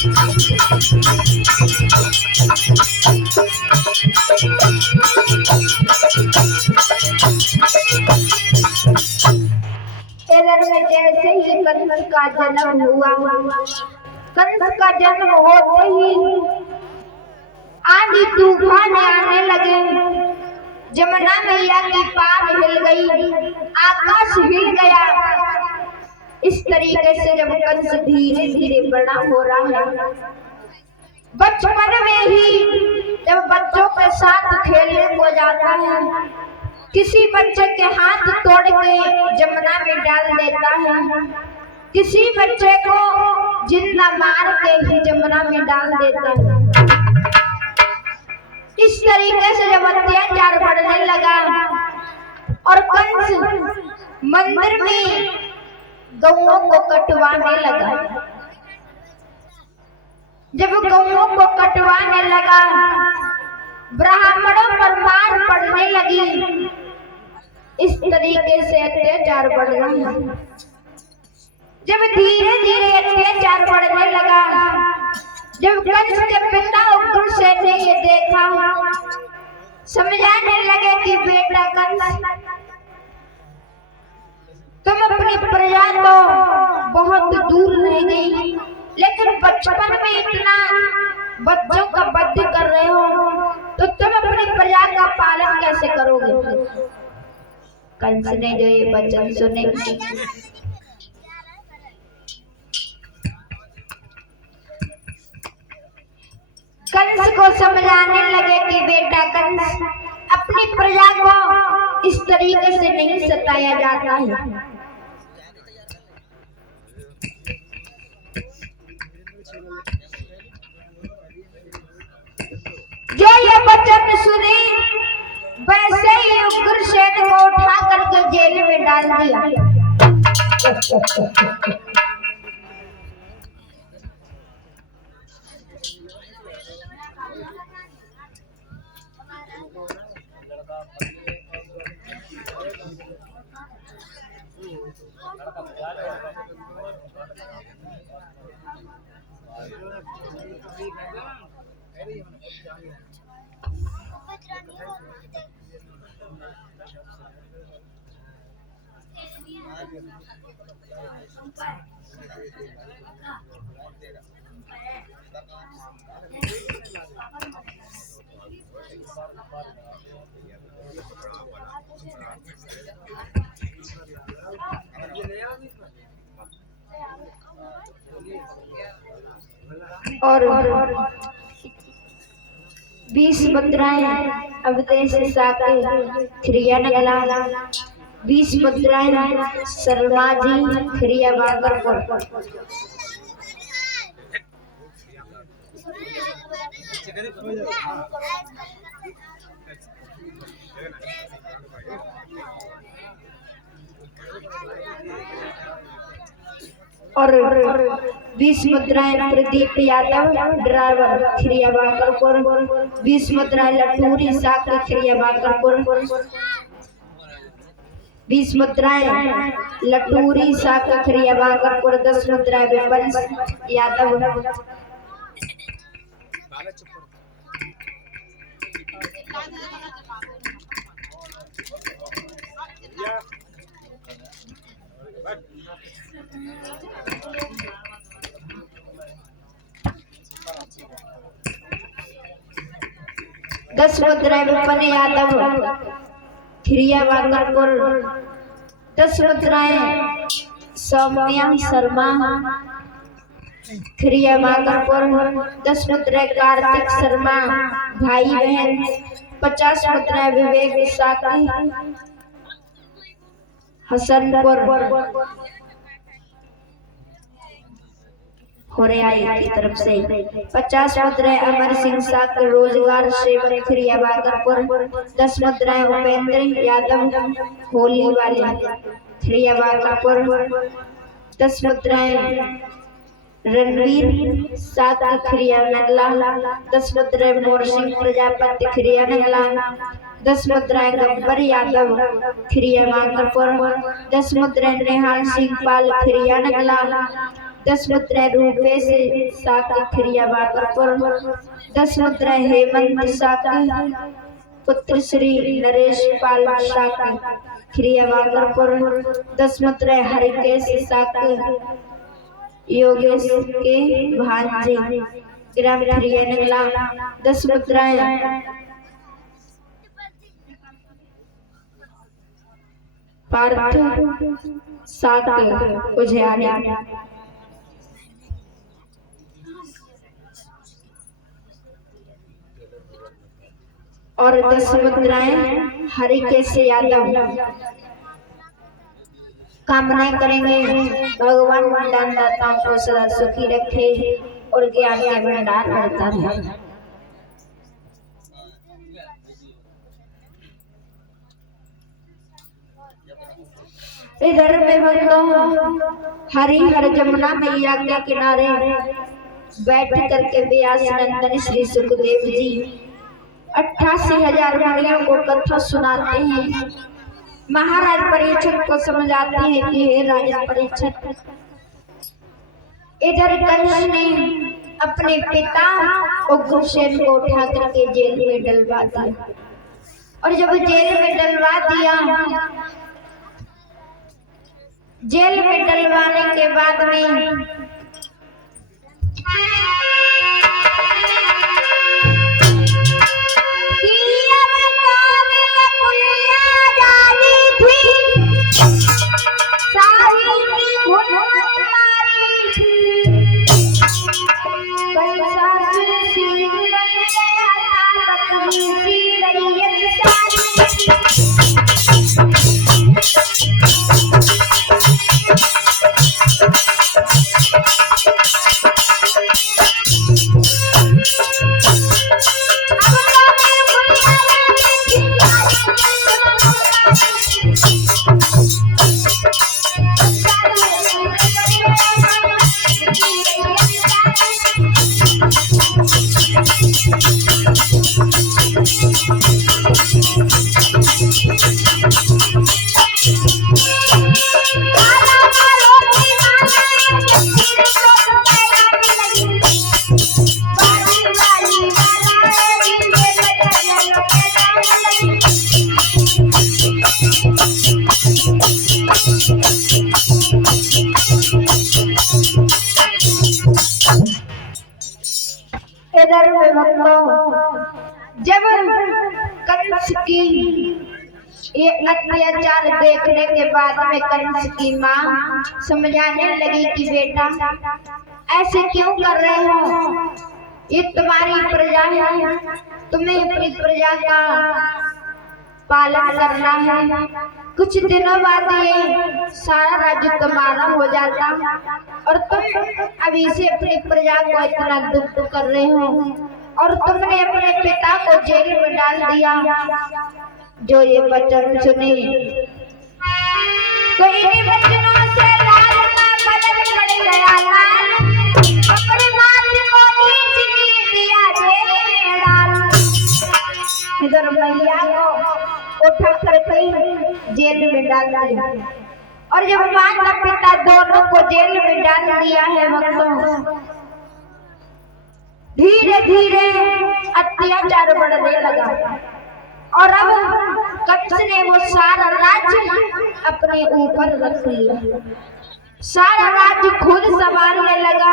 जैसे ही कंस का जन्म हुआ, कंस का जन्म होते ही आंधी तूफान आने लगे, जमुना मैया की पार हिल गई, आकाश हिल गया। इस तरीके से जब कंस धीरे धीरे बड़ा हो रहा है, बचपन में ही जब बच्चों के साथ खेलने को जाता है, किसी बच्चे के हाथ तोड़ के जमुना में डाल देता है, किसी बच्चे को जिंदा मार के ही जमुना में डाल देता है। इस तरीके से जब अत्याचार बढ़ने लगा और कंस मंदिर में गौओं को कटवाने लगा, जब गौओं को कटवाने लगा, ब्राह्मणों पर मार पड़ने लगी। इस तरीके से अत्याचार बढ़ रहा है। जब धीरे धीरे अत्याचार बढ़ने लगा, जब कंस के पिता उग्रसेन ने ये देखा, समझाने लगे कि बेटा कंस, तुम अपनी प्रजा तो बहुत दूर रह गई, लेकिन बचपन में इतना बच्चों का वध कर रहे हो, तो तुम अपनी प्रजा का पालन कैसे करोगे? कंस ने जो ये वचन सुने, कंस को समझाने लगे कि बेटा कंस, अपनी प्रजा को इस तरीके से नहीं सताया जाता है। जो ये वचन सुने, वैसे ही उग्रसेन को उठा करके जेल में डाल दिया। और 20 मुद्राएं अवधेश साके खिरिया नगला, 20 मुद्राएं शर्मा जी खिरिया बागरपुर। और 20 मुद्राएं प्रदीप यादव ड्राइवर खिरिया बागरपुर, 20 मुद्राएं लटूरी साके खिरिया बागरपुर, 20 मुद्राएं लटूरी साके खिरिया बागरपुर, 10 मुद्राएं विपन यादव। दस मुद्राएं विपन यादव खिरिया बागरपुर, 10 मुद्राएं सौम्या शर्मा खिरिया बागरपुर, 10 मुद्राएं कार्तिक शर्मा भाई बहन, 50 मुद्राएं विवेक साकी हसनपुर होरियाई की तरफ से, 50 मुद्राएं अमर सिंह साके रोजगार सेवक खिरिया बागरपुर, 10 मुद्राएं उपेंद्र यादव होली वाले खिरिया बागरपुर, 10 मुद्राएं रणवीर साके खिरिया नगला, 10 मुद्राएं मोर सिंह प्रजापति खिरिया नगला, 10 मुद्राएं गब्बर यादव खिरिया बागरपुर, 10 मुद्राएं नेहाल सिंह पाल खिरिया नगला, 10 मुद्रा रूपे से साकी खिरिया बाकरपुर, 10 मुद्रा हेमंत साकी पुत्र श्री नरेश पाल साकी खिरिया बाकरपुर, 10 मुद्रा हरिकेश साकी योगेश के भांजे ग्राम खिरिया नगला, 10 मुद्राएं पार्थ साके उज्जैनी और 10 मुद्राएं हरिकेश यादव। कामना करेंगे भगवान वरदान दाताओं को सदा सुखी रखे और ज्ञान का भंडार बढ़ता रहे। इधर में भक्तों हरिहर जमुना मैया के किनारे बैठ करके व्यास नंदन श्री सुखदेव जी 88,000 मुनियों को कथा सुनाते हैं। महाराज परीक्षित को समझाते हैं कि हे राजा परीक्षित, इधर कंस ने अपने पिता उग्रसेन को उठा करके जेल में डलवा दिया और जब जेल में डलवा दिया, जेल में डलवाने के बाद में जब कंस की ये अत्याचार देखने के बाद में कंस की माँ समझाने लगी कि बेटा ऐसे क्यों कर रहे हो, ये तुम्हारी प्रजा है, तुम्हें अपनी प्रजा का पालन करना है। कुछ दिनों बाद ये सारा राज्य तुम्हारा हो जाता और तुम अभी से अपनी प्रजा को इतना दुख कर रहे हो और तुमने अपने पिता को जेल में डाल दिया। जो ये वचन सुने तो इन्हीं वचनों से लाल का बदन पड़ गया, लाल अपनी मात को नीच दिया जेल में डाल। इधर मैया को उठा करके जेल में डाल दिया और जब माता पिता दोनों को जेल में डाल दिया है भक्तों, धीरे धीरे अत्याचार बढ़ने लगा और अब कंस ने वो सारा राज्य अपने ऊपर रख लिया, सारा राज्य खुद संभालने लगा।